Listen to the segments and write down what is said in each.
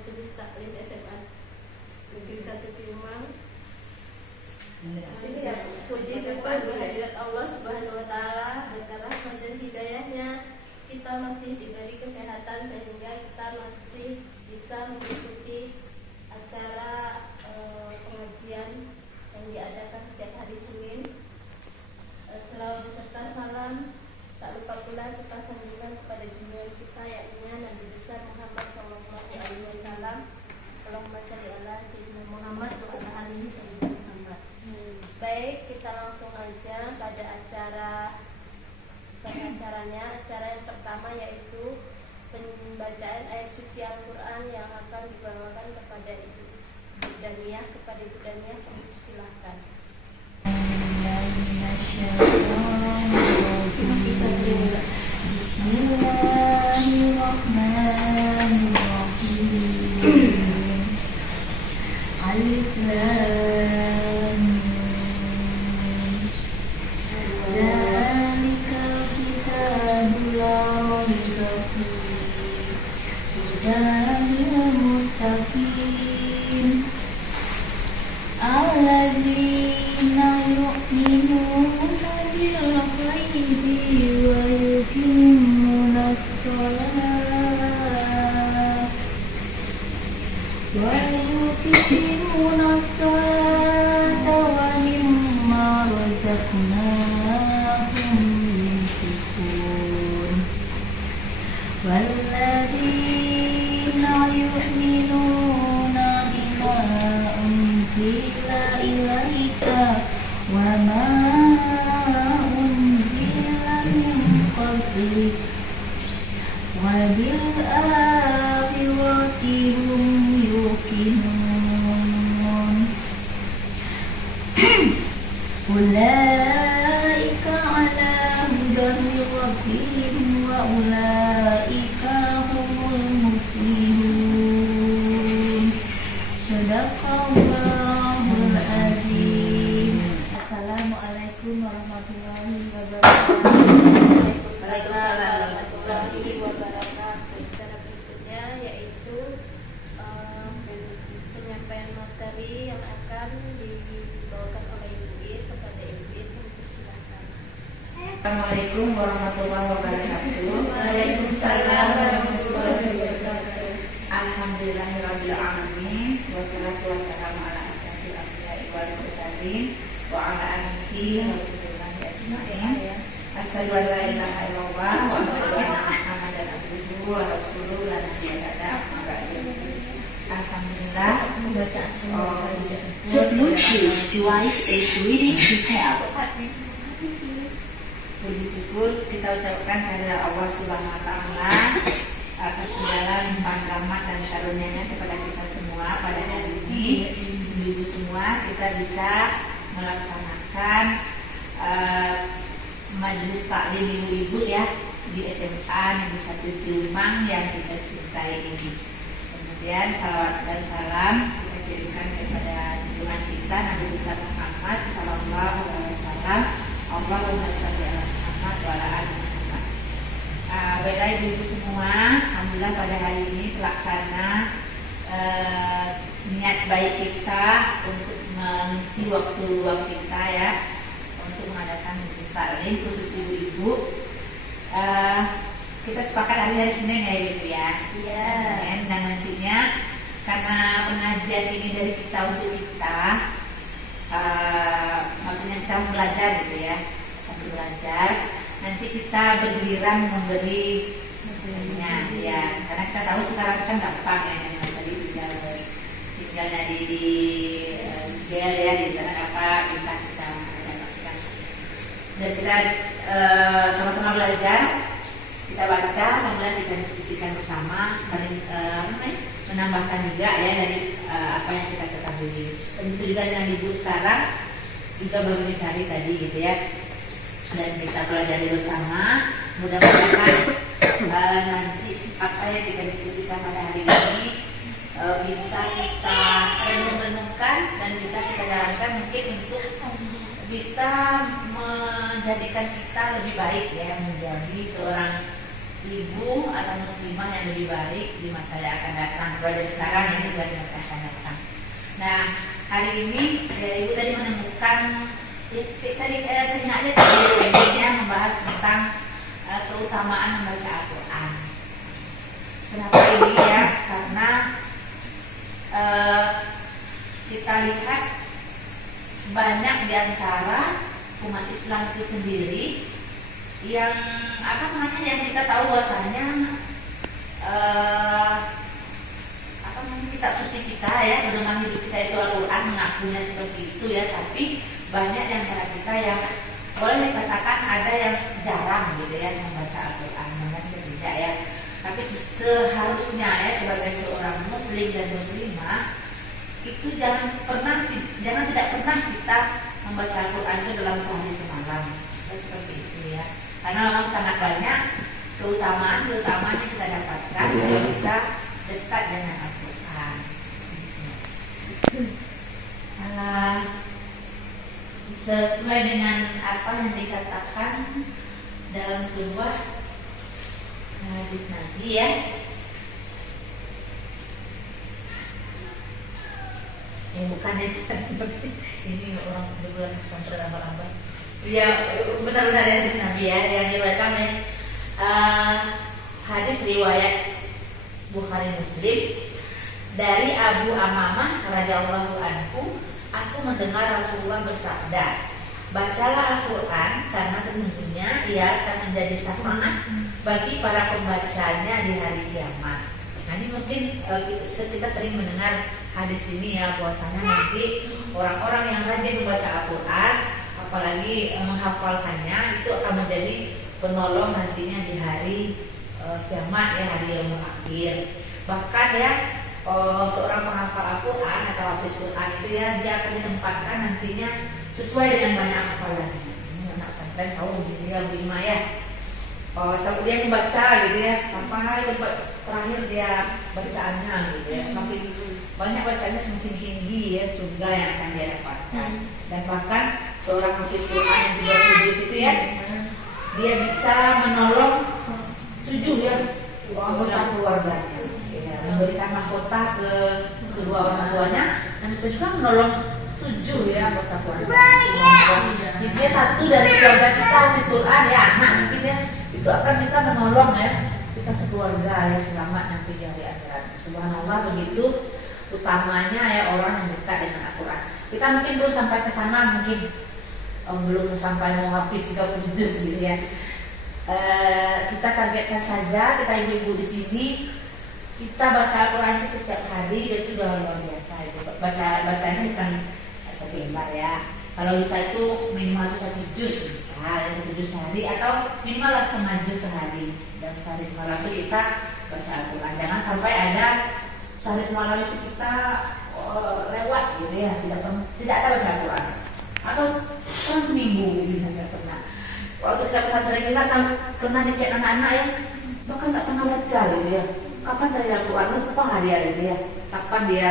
Majelis Taklim SMA Negeri 1 Piumang. Puji syukur kehadirat Allah Subhanahu wa Ta'ala, berkat rahmat dan hidayahnya kita masih diberi kesehatan sehingga kita masih bisa mengikuti acara pengajian yang diadakan setiap hari Senin. Selawat beserta salam tak lupa pula kita sanjungan kepada junjungan kita yakni Nabi besar Muhammad SAW. Allahumma shalli ala sayyidina Muhammad wa ala alihi sayyidina Muhammad. Baik, kita langsung aja pada acaranya. Acara yang pertama yaitu pembacaan ayat suci Al-Quran yang akan dibawakan kepada Ibu Damiah. Kepada Ibu Damiah, kami persilahkan. Bismillahirrahmanirrahim. Alif Lam Mim. Dzalikal kitabu la raiba fihi hudan lil muttaqin alladzina yu'minuna bil ghaibi wa yuqimuna as-salata wa mimma razaqnahum yunfiqun walladzina yu'minuna bima unzila ilaika wa ma unzila min qablik wa bil akhirati hum yuqinun ulaika ala hudan min rabbihim wa ulaika humul muflihun. Shadaqallahul azim. Assalamualaikum warahmatullahi wabarakatuh. Waalaikumsalam warahmatullahi wabarakatuh. Cara berikutnya yaitu penyampaian materi yang akan dibawakan oleh Ibu Ir. Kepada Ibu Ir, kami persilahkan. Assalamualaikum warahmatullahi wabarakatuh. Waalaikumsalam warahmatullahi wabarakatuh. Alhamdulillahirabbil alamin. Wassalatu wassalamu ala asyrofil anbiya'i wal mursalin wa ala alihi wa sahbihi ajma'in. Asyhadu an la ilaha illallah wa asyhadu anna Muhammadan abduhu wa rasuluhu la nabiyya ba'dahu. Alhamdulillah. The Bluetooth device is ready to pair. Puji syukur kita ucapkan kepada Allah Subhanahu wa Ta'ala atas segala limpahan rahmat dan karunia-Nya kepada kita semua pada hari ini. Ibu-ibu semua kita bisa melaksanakan majelis taklim ibu-ibu ya di SMA Negeri 1 Piumang yang kita cintai ini. Kemudian salawat dan salam kita kirimkan kepada junjungan kita Nabi besar Muhammad sallallahu alaihi wasallam. Allahumma shalli ala Muhammad wa ala ali Muhammad. Baiklah ibu-ibu semua, alhamdulillah pada hari ini terlaksana niat baik kita untuk mengisi waktu luang kita ya untuk mengadakan majelis taklim khusus ibu-ibu. Kita sepakat hari Senin ya gitu ya. Iya. Senin, dan nantinya karena pengajian ini dari kita untuk kita, maksudnya kita belajar gitu ya, sambil belajar. Nanti kita bergiliran memberi ya, karena kita tahu sekarang kan gampang ya, tadi tinggalnya di Google ya, di internet apa bisa kita dapatkan. Dan kita sama-sama belajar, kita baca, kemudian kita diskusikan bersama, saling menambahkan juga ya dari apa yang kita ketahui. Begitu juga dengan ibu sekarang juga baru mencari tadi gitu ya, dan kita pelajari bersama. Mudah-mudahan nanti apa yang kita diskusikan pada hari ini bisa kita menemukan dan bisa kita jalankan mungkin untuk bisa menjadikan kita lebih baik ya, menjadi seorang ibu atau muslimah yang lebih baik di masa yang akan datang. Mulai dari sekarang ya juga di masa yang akan datang. Nah, hari ini ibu tadi menemukan tadi poinnya membahas tentang keutamaan membaca Al-Quran. Kenapa ini ya? Karena kita lihat banyak di antara umat Islam itu sendiri yang yang kita tahu bahwasanya kitab suci kita ya, pedoman hidup kita itu Al-Quran, mengakunya seperti itu ya, tapi banyak di antara kita yang boleh dikatakan ada yang jarang gitu ya membaca Al-Quran, banyak tidak ya. Tapi seharusnya ya sebagai seorang muslim dan muslimah itu jangan tidak pernah kita membaca Al-Quran itu dalam sehari semalam seperti itu ya, karena memang sangat banyak keutamaan yang kita dapatkan kalau kita dekat dengan Al-Quran. Sesuai dengan apa yang dikatakan dalam sebuah hadis Nabi ya, bukan ini orang bulan pesantren apa-apa ya, benar-benar hadis Nabi ya yang diriwayatkan hadis riwayat Bukhari Muslim dari Abu Amamah radhiyallahu anhu, aku mendengar Rasulullah bersabda, bacalah Al-Quran karena sesungguhnya ia akan menjadi syafaat bagi para pembacanya di hari kiamat. Nah, ini mungkin kita sering mendengar hadis ini ya, bahwasanya nanti orang-orang yang rajin membaca Al-Quran, apalagi menghafalkannya, itu akan menjadi penolong nantinya di hari kiamat ya, hari yang akhir. Bahkan ya seorang penghafal Al-Quran atau hafiz Quran itu ya, dia akan ditempatkan nantinya sesuai dengan banyak hafalannya. Ini anak pesantren tahu begini ya, lima ya. Sampai dia membaca gitu ya, sampai tempat terakhir dia bacaannya gitu ya. Semakin banyak bacanya semakin tinggi ya surga yang akan dia dapatkan. Dan bahkan seorang hafiz Quran yang 37 itu ya, dia bisa menolong 7 ya anggota keluarganya, ya, memberikan mahkota ke kedua orang tuanya, dan bisa juga menolong 7 ya anggota keluarga. Jadi dia satu dari keluarga kita hafiz Quran ya, anak mungkin ya, itu akan bisa menolong ya kita sekeluarga ya selamat nanti di hari akhirat. Subhanallah, begitu utamanya ya orang yang dekat dengan Al-Quran. Kita mungkin belum sampai ke sana, mungkin belum sampai mau hafiz 30 juz gitu ya. Kita targetkan saja, kita ibu-ibu di sini, kita baca Al-Quran itu setiap hari, itu udah luar biasa itu. Bacanya bukan satu lembar ya. Kalau bisa itu minimal 1 juz bisa, 1 juz sehari, atau minimal setengah juz sehari. Dan sehari semalam itu kita baca Al-Quran. Jangan sampai ada sehari semalam itu kita lewat gitu ya, tidak ada baca Al-Quran. Atau seminggu gitu, tidak pernah. Waktu kita pesantren kita pernah dicek anak-anak ya, bahkan nggak pernah baca gitu ya. Kapan dari Al-Quran, lupa dia gitu ya, kapan dia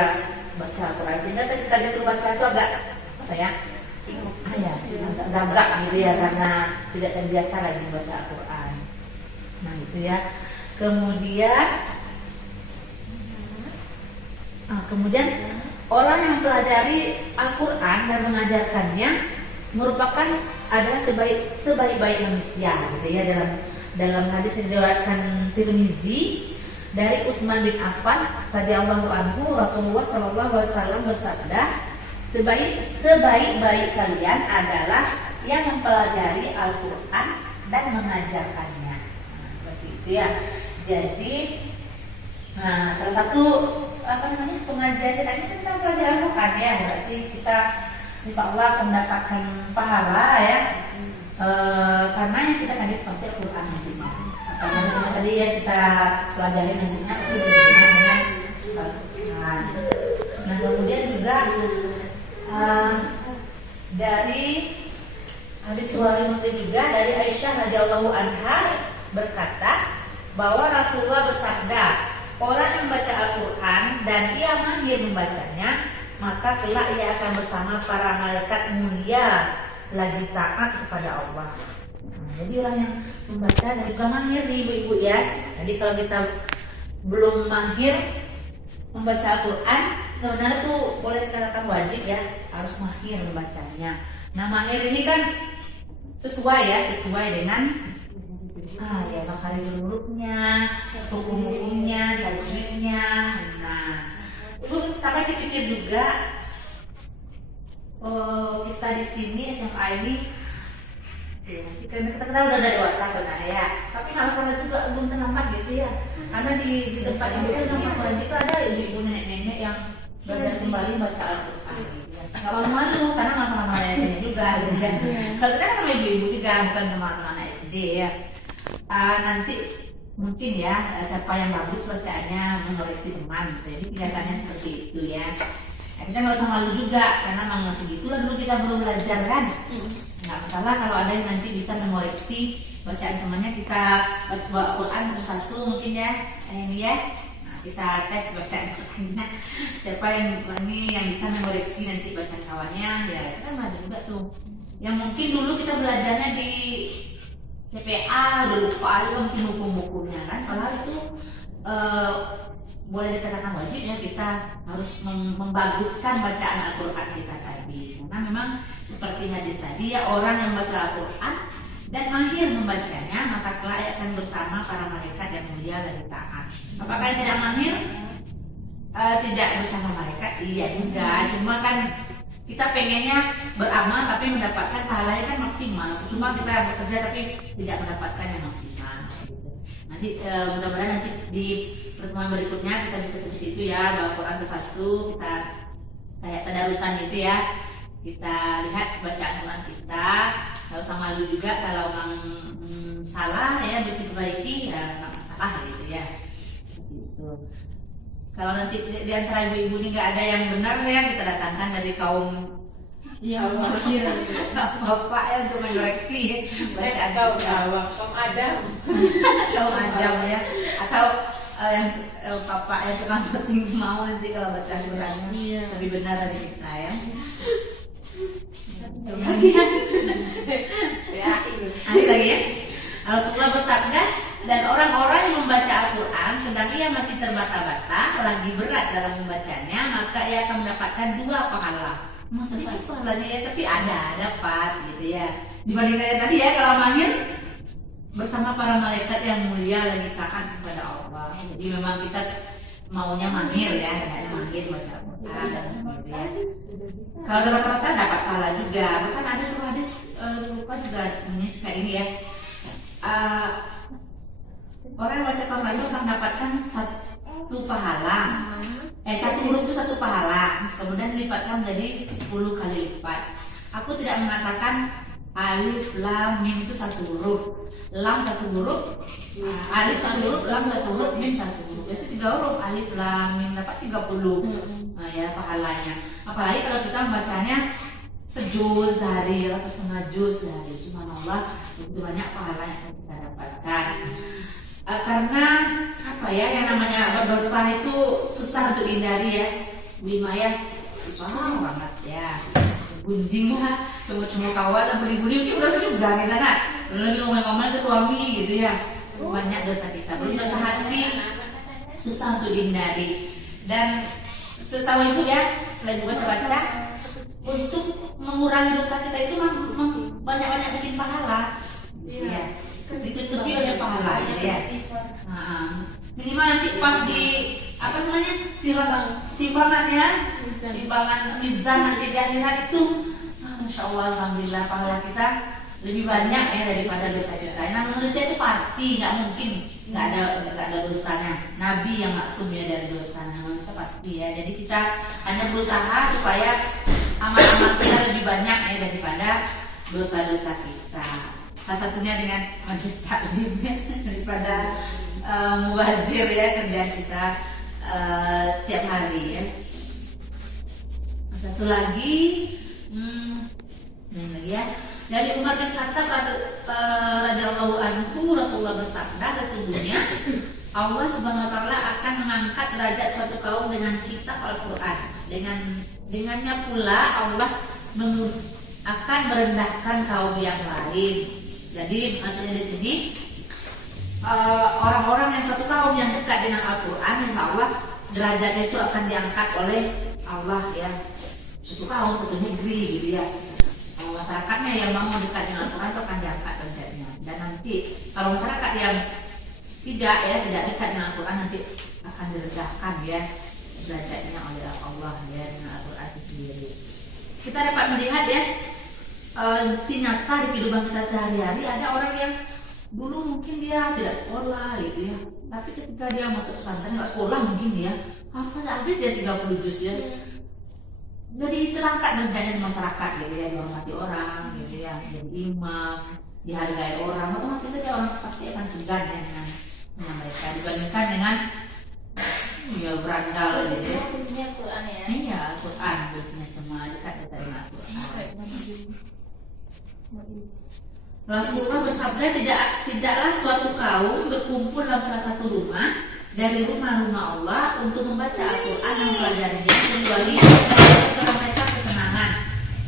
baca Al-Quran, sehingga ketika disuruh baca itu agak apa ya, agak gagap gitu ya, karena tidak terbiasa lagi membaca Al-Quran. Nah itu ya. Kemudian orang yang mempelajari Al-Quran dan mengajarkannya merupakan adalah sebaik-baik manusia gitu ya. Dalam hadis yang diriwayatkan Tirmizi dari Utsman bin Affan radhiyallahu anhu, Rasulullah sallallahu alaihi wasallam bersabda, sebaik-baik kalian adalah yang mempelajari Al-Quran dan mengajarkannya. Nah, seperti itu ya. Jadi salah satu pengajian kita ini kita belajar Al-Quran ya, berarti kita insya Allah mendapatkan pahala ya, karena yang kita kaji pasti Al-Quran nantinya. Karena tadi ya kita pelajari nantinya pasti berhubungan dengan Al-Quran. Nah kemudian juga dari hadis Bukhari Muslim juga dari Aisyah radhiyallahu anha berkata bahwa Rasulullah bersabda, orang yang membaca Al-Quran dan ia mahir membacanya, maka kelak ia akan bersama para malaikat mulia lagi taat kepada Allah. Jadi orang yang membaca dan juga mahir nih ibu-ibu ya. Jadi kalau kita belum mahir membaca Al-Quran, sebenarnya tuh boleh dikatakan wajib ya, harus mahir membacanya. Nah mahir ini kan sesuai dengan ya makhrij hurufnya, hukum-hukumnya, tajwidnya. Nah, ibu sampai dipikir juga kita di sini SMA ini nanti kita udah dewasa sebenarnya ya, tapi nggak masalah juga, belum terlambat gitu ya. Karena di tempat ibu itu nama Quran itu ada ibu-ibu nenek-nenek yang belajar kembali baca Al-Quran. Nggak malu-malu karena nggak sama nenek juga. Gitu ya. Kalau kita kan sama ibu-ibu juga, bukan sama anak SD ya. Nanti mungkin ya siapa yang bagus bacaannya mengoreksi teman, jadi kelihatannya seperti itu ya. Nah, kita nggak usah malu juga karena memang segitulah dulu kita belum belajar kan. Nggak masalah kalau ada yang nanti bisa mengoreksi bacaan temannya, kita bawa Quran satu-satu mungkin ya ini ya. Nah, kita tes bacaan Qurannya siapa yang ini yang bisa mengoreksi nanti bacaan kawannya ya, kita kan ada juga tuh yang mungkin dulu kita belajarnya di TPA udah lupa juga mungkin hukum-hukumnya kan. Padahal itu boleh dikatakan wajib ya, kita harus membaguskan bacaan Al-Quran kita tadi. Karena memang seperti hadis tadi ya, orang yang baca Al-Quran dan mahir membacanya maka kelak akan bersama para malaikat yang mulia dan taat. Apakah yang tidak mahir tidak bersama malaikat? Iya juga, cuma kan kita pengennya beramal tapi mendapatkan pahalanya kan maksimal. Cuma kita bekerja tapi tidak mendapatkan yang maksimal. Nanti mudah-mudahan nanti di pertemuan berikutnya kita bisa seperti itu ya, bawa Quran satu kita kayak tadarusan gitu ya. Kita lihat bacaan Quran kita, nggak usah malu juga kalau memang salah ya, diperbaiki ya nggak masalah gitu ya. Seperti itu. Kalau nanti di antara ibu-ibu ini nggak ada yang benar ya, kita datangkan dari kaum mahir, bapak ya untuk mengoreksi bacaan kita. Kaum Adam. Kaum Adam ya, atau yang bapak yang tukang syuting mau nanti kalau baca Qurannya lebih benar dari kita ya. Ini lagi ya. Rasulullah bersabda, dan orang-orang yang membaca Al-Quran sedang ia masih terbata-bata, lagi berat dalam membacanya, maka ia akan mendapatkan 2 pahala. Maksudnya itu pahalanya ya, tapi dapat gitu ya. Dibandingkan yang tadi ya, kalau mahir bersama para malaikat yang mulia lagi taat kepada Allah. Jadi memang kita maunya mahir ya, enggaknya mahir baca Al-Quran dan gitu ya. Kalau terbata-bata dapat pahala juga. Bahkan ada suatu hadis lupa juga ini kayak ini ya. Orang yang baca Al-Quran itu akan mendapatkan 1 pahala. 1 huruf itu 1 pahala. Kemudian dilipatkan menjadi 10 kali lipat. Aku tidak mengatakan alif, lam, mim itu 1 huruf. Lam 1 huruf, alif 1 huruf, lam 1 huruf, mim 1 huruf. Itu 3 huruf, alif, lam, mim dapat 30. Nah ya pahalanya. Apalagi kalau kita membacanya sejuz sehari atau setengah juz sehari, subhanallah, itu banyak pahala yang kita dapatkan. Karena apa ya, yang namanya berdosa itu susah untuk dihindari ya, Bima ya, susah banget ya. Gunjing lah, cuma kawan beli-beli mungkin berdosa juga kita kan. Lagi ngomong-ngomong ke suami gitu ya, banyak dosa kita. Belum dosa hati, susah untuk dihindari. Dan setahu ibu ya, setelah ibu baca-baca, untuk mengurangi dosa kita itu banyak-banyak bikin pahala. Ya. Ditutupi oleh pahala gitu ya. Minimal nanti pas di apa namanya timbangan ya, timbangan mizan nanti di akhirat itu, masya Allah, alhamdulillah pahala kita lebih banyak ya daripada dosa kita. Nah manusia itu pasti nggak mungkin nggak ada dosanya. Nabi yang maksum ya dari dosa, manusia pasti ya. Jadi kita hanya berusaha supaya amal-amal kita lebih banyak ya daripada dosa-dosa kita. Salah satunya dengan majlis taklim daripada mubazir ya kerjaan kita tiap hari ya. Satu lagi, ini lagi ya. Dari Umar bin Khattab radhiyallahu anhu, Rasulullah bersabda, sesungguhnya Allah Subhanahu wa taala akan mengangkat derajat suatu kaum dengan kitab Al-Qur'an. Dengannya pula Allah akan merendahkan kaum yang lain. Jadi maksudnya di sini orang-orang yang satu kaum yang dekat dengan Al-Quran, insya Allah derajatnya itu akan diangkat oleh Allah ya. Satu kaum, satu negeri gitu ya. Kalau masyarakatnya yang mau dekat dengan Al-Quran itu akan diangkat derajatnya. Dan nanti kalau masyarakat yang tidak dekat dengan Al-Quran nanti akan direndahkan ya derajatnya oleh Allah ya dengan Al-Quran itu sendiri. Kita dapat melihat ya nyata di kehidupan kita sehari-hari ada orang yang dulu mungkin dia tidak sekolah gitu ya, tapi ketika dia masuk pesantren nggak sekolah mungkin dia hafal habis dia 30 juz ya. Jadi terangkat derajatnya di masyarakat gitu ya, dihormati orang gitu ya, jadi imam, dihargai orang, otomatis saja orang pasti akan segan ya dengan mereka dibandingkan dengan ya berandal gitu ya. Kuncinya Quran ya. Iya, Quran kuncinya semua dekat dengan Quran. Rasulullah bersabda, tidaklah suatu kaum berkumpul dalam salah satu rumah dari rumah-rumah Allah untuk membaca Al-Quran dan mempelajarinya kecuali setelah mereka ketenangan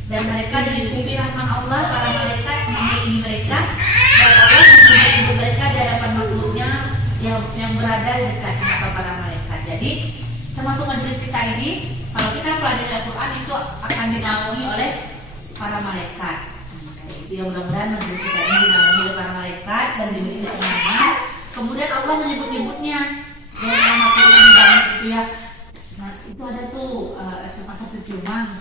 dan mereka diliputi rahmat Allah, para malaikat mengelilingi mereka dan Allah menghibur mereka di hadapan makhluknya yang berada di dekat mata para malaikat. Jadi termasuk majelis kita ini, kalau kita pelajari Al-Quran itu akan dinaungi oleh para malaikat. Itu yang mudah-mudahan majelis kita ini dinaungi oleh para malaikat dan diberi ketenangan. Kemudian Allah menyebut-nyebutnya dalam Al-Quran banyak itu ya. Nah itu ada tuh satu firman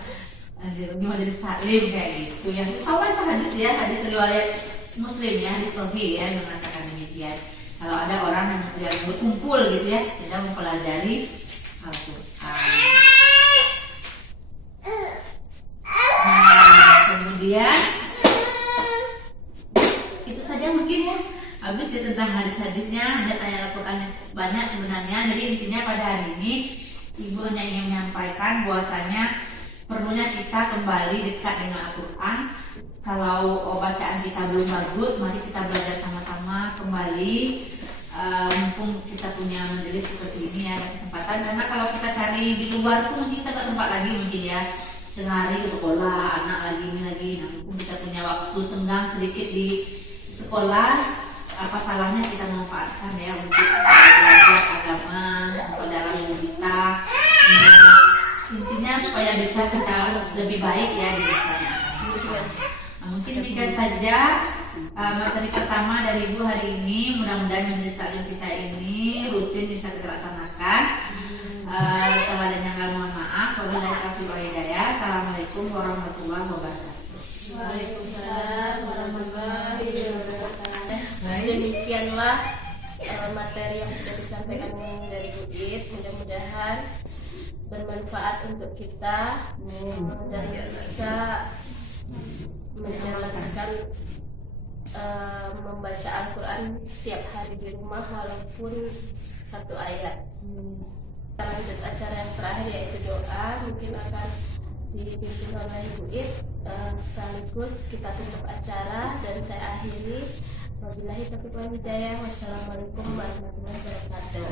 di majelis taklim kayak gitu ya. Insyaallah itu hadis ya, hadis riwayat Muslim ya, hadis sahih ya mengatakan demikian. Kalau ada orang yang berkumpul gitu ya sedang mempelajari Al-Quran. Nah kemudian itu saja mungkin ya. Habis ya tentang hadis-hadisnya dan ayat Al-Quran yang banyak sebenarnya. Jadi intinya pada hari ini Ibu hanya ingin menyampaikan bahwasanya perlunya kita kembali dekat dengan Al-Quran. Kalau bacaan kita belum bagus, mari kita belajar sama-sama kembali. Mumpung kita punya majelis seperti ini ya, ada kesempatan. Karena kalau kita cari di luar pun kita tak sempat lagi mungkin ya. Setengah hari ke sekolah, anak lagi ini lagi. Nah, mumpung kita punya waktu senggang sedikit di sekolah, apa salahnya kita memanfaatkan ya untuk belajar agama, dalam ilmu kita. Intinya supaya bisa kita lebih baik ya di masa yang akan datang. Nah, mungkin demikian saja materi pertama dari Ibu hari ini. Mudah-mudahan majelis taklim kita ini rutin bisa kita laksanakan. Salah dan yang mohon maaf. Wabillahi taufiq wal hidayah. Assalamualaikum warahmatullahi wabarakatuh. Waalaikumsalam warahmatullahi wabarakatuh. Demikianlah materi yang sudah disampaikan dari Bu It. Mudah-mudahan bermanfaat untuk kita dan bisa menjalankan membaca Al-Quran setiap hari di rumah walaupun satu ayat. Kita lanjut acara yang terakhir yaitu doa, mungkin akan dipimpin oleh Bu It. Sekaligus kita tutup acara dan saya akhiri. Wabillahi taufiq wal hidayah. Wassalamualaikum warahmatullahi wabarakatuh.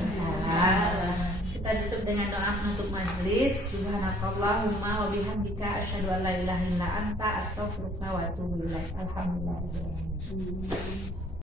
Kita tutup dengan doa penutup majelis. Subhanakallahumma wa bihamdika asyhadu an la ilaha illa anta astaghfiruka wa atubu ilaik. Alhamdulillah.